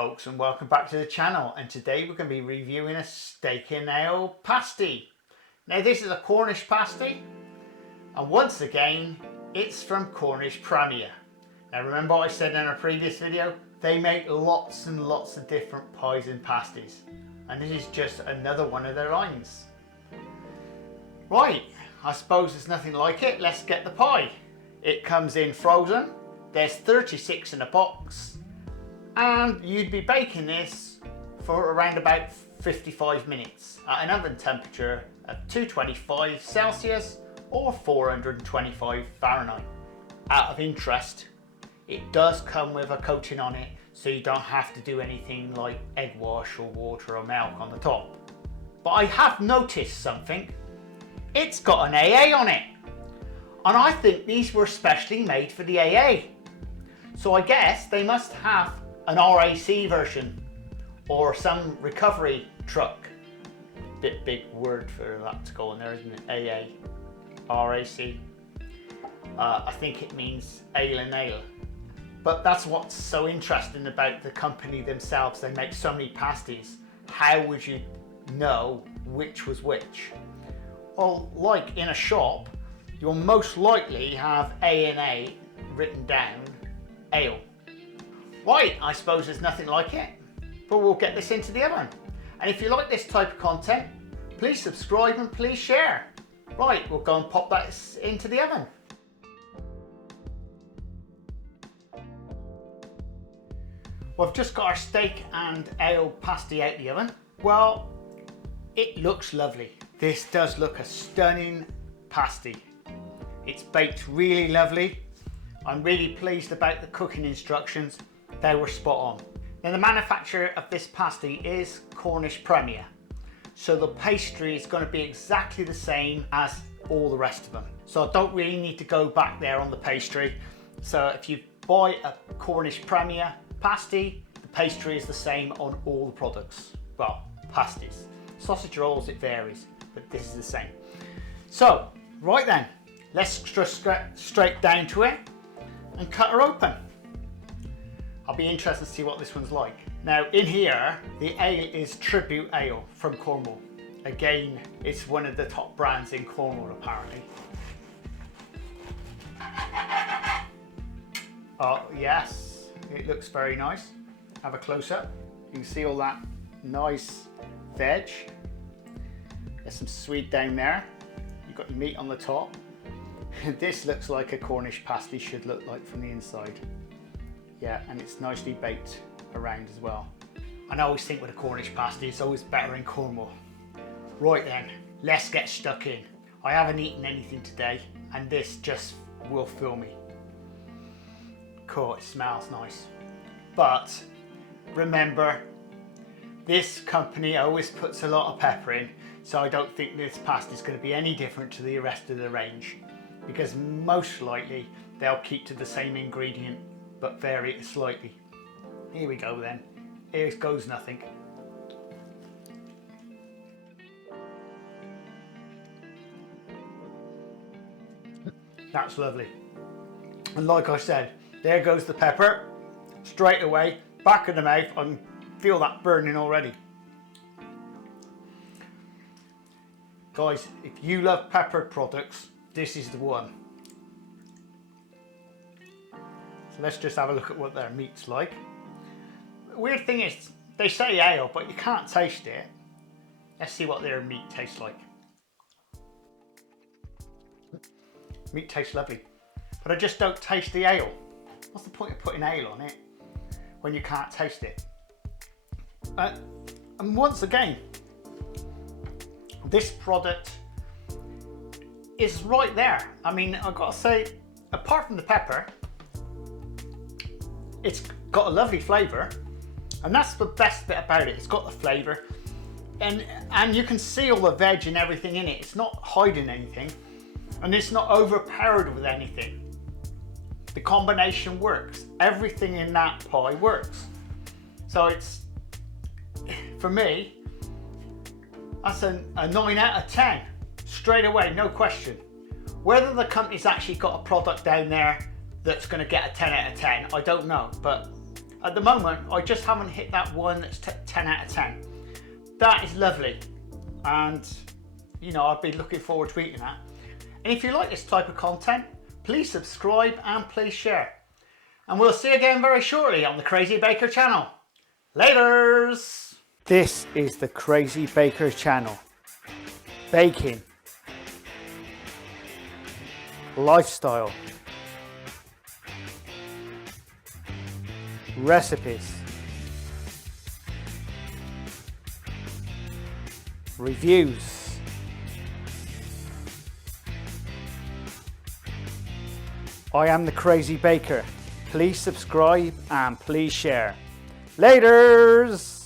folks, and welcome back to the channel. And today we're going to be reviewing a steak and ale pasty. Now this is a Cornish pasty, and once again it's from Cornish Premier. Now remember what I said in a previous video, they make lots and lots of different pies and pasties, and this is just another one of their lines. Right, I suppose there's nothing like it. Let's get the pie. It comes in frozen. There's 36 in a box, and you'd be baking this for around about 55 minutes at an oven temperature of 225 Celsius or 425 Fahrenheit. Out of interest, it does come with a coating on it, so you don't have to do anything like egg wash or water or milk on the top. But I have noticed something. It's got an AA on it, and I think these were specially made for the AA. So I guess they must have an RAC version or some recovery truck. Bit big word for that to go in there, isn't it? AA, RAC. I think it means ale and ale. But that's what's so interesting about the company themselves. They make so many pasties. How would you know which was which? Well, like in a shop, you'll most likely have A&A written down ale. Right, I suppose there's nothing like it, but we'll get this into the oven. And if you like this type of content, please subscribe and please share. Right, we'll go and pop that into the oven. Well, I've just got our steak and ale pasty out the oven. Well, it looks lovely. This does look a stunning pasty. It's baked really lovely. I'm really pleased about the cooking instructions. They were spot on. Now the manufacturer of this pasty is Cornish Premier. So the pastry is going to be exactly the same as all the rest of them. So I don't really need to go back there on the pastry. So if you buy a Cornish Premier pasty, the pastry is the same on all the products. Well, pasties. Sausage rolls, it varies, but this is the same. So, right then, let's just get straight down to it and cut her open. I'll be interested to see what this one's like. Now in here, the ale is Tribute Ale from Cornwall. Again, it's one of the top brands in Cornwall apparently. Oh yes, it looks very nice. Have a close up. You can see all that nice veg. There's some sweet down there. You've got your meat on the top. This looks like a Cornish pasty should look like from the inside. Yeah, and it's nicely baked around as well. And I always think with a Cornish pasty, it's always better in Cornwall. Right then, let's get stuck in. I haven't eaten anything today, and this just will fill me. Cool, it smells nice. But remember, this company always puts a lot of pepper in, so I don't think this pasty is going to be any different to the rest of the range, because most likely they'll keep to the same ingredient but vary it slightly. Here we go then. Here goes nothing. That's lovely. And like I said, there goes the pepper. Straight away, back of the mouth, I can feel that burning already. Guys, if you love peppered products, this is the one. So let's just have a look at what their meat's like. The weird thing is, they say ale, but you can't taste it. Let's see what their meat tastes like. Meat tastes lovely, but I just don't taste the ale. What's the point of putting ale on it when you can't taste it? And once again, this product is right there. I mean, I've got to say, apart from the pepper, it's got a lovely flavour, and that's the best bit about it. It's got the flavour, and you can see all the veg and everything in it. It's not hiding anything, and it's not overpowered with anything. The combination works. Everything in that pie works. So it's, for me, that's a 9 out of 10. Straight away, no question. Whether the company's actually got a product down there that's going to get a 10 out of 10, I don't know. But At the moment, I just haven't hit that one that's 10 out of 10. That is lovely. And, you know, I've been looking forward to eating that. And if you like this type of content, please subscribe and please share. And we'll see you again very shortly on the Crazy Baker channel. Laters! This is the Crazy Baker channel. Baking. Lifestyle. Recipes. Reviews. I am the Crazy Baker. Please subscribe and please share. Laters!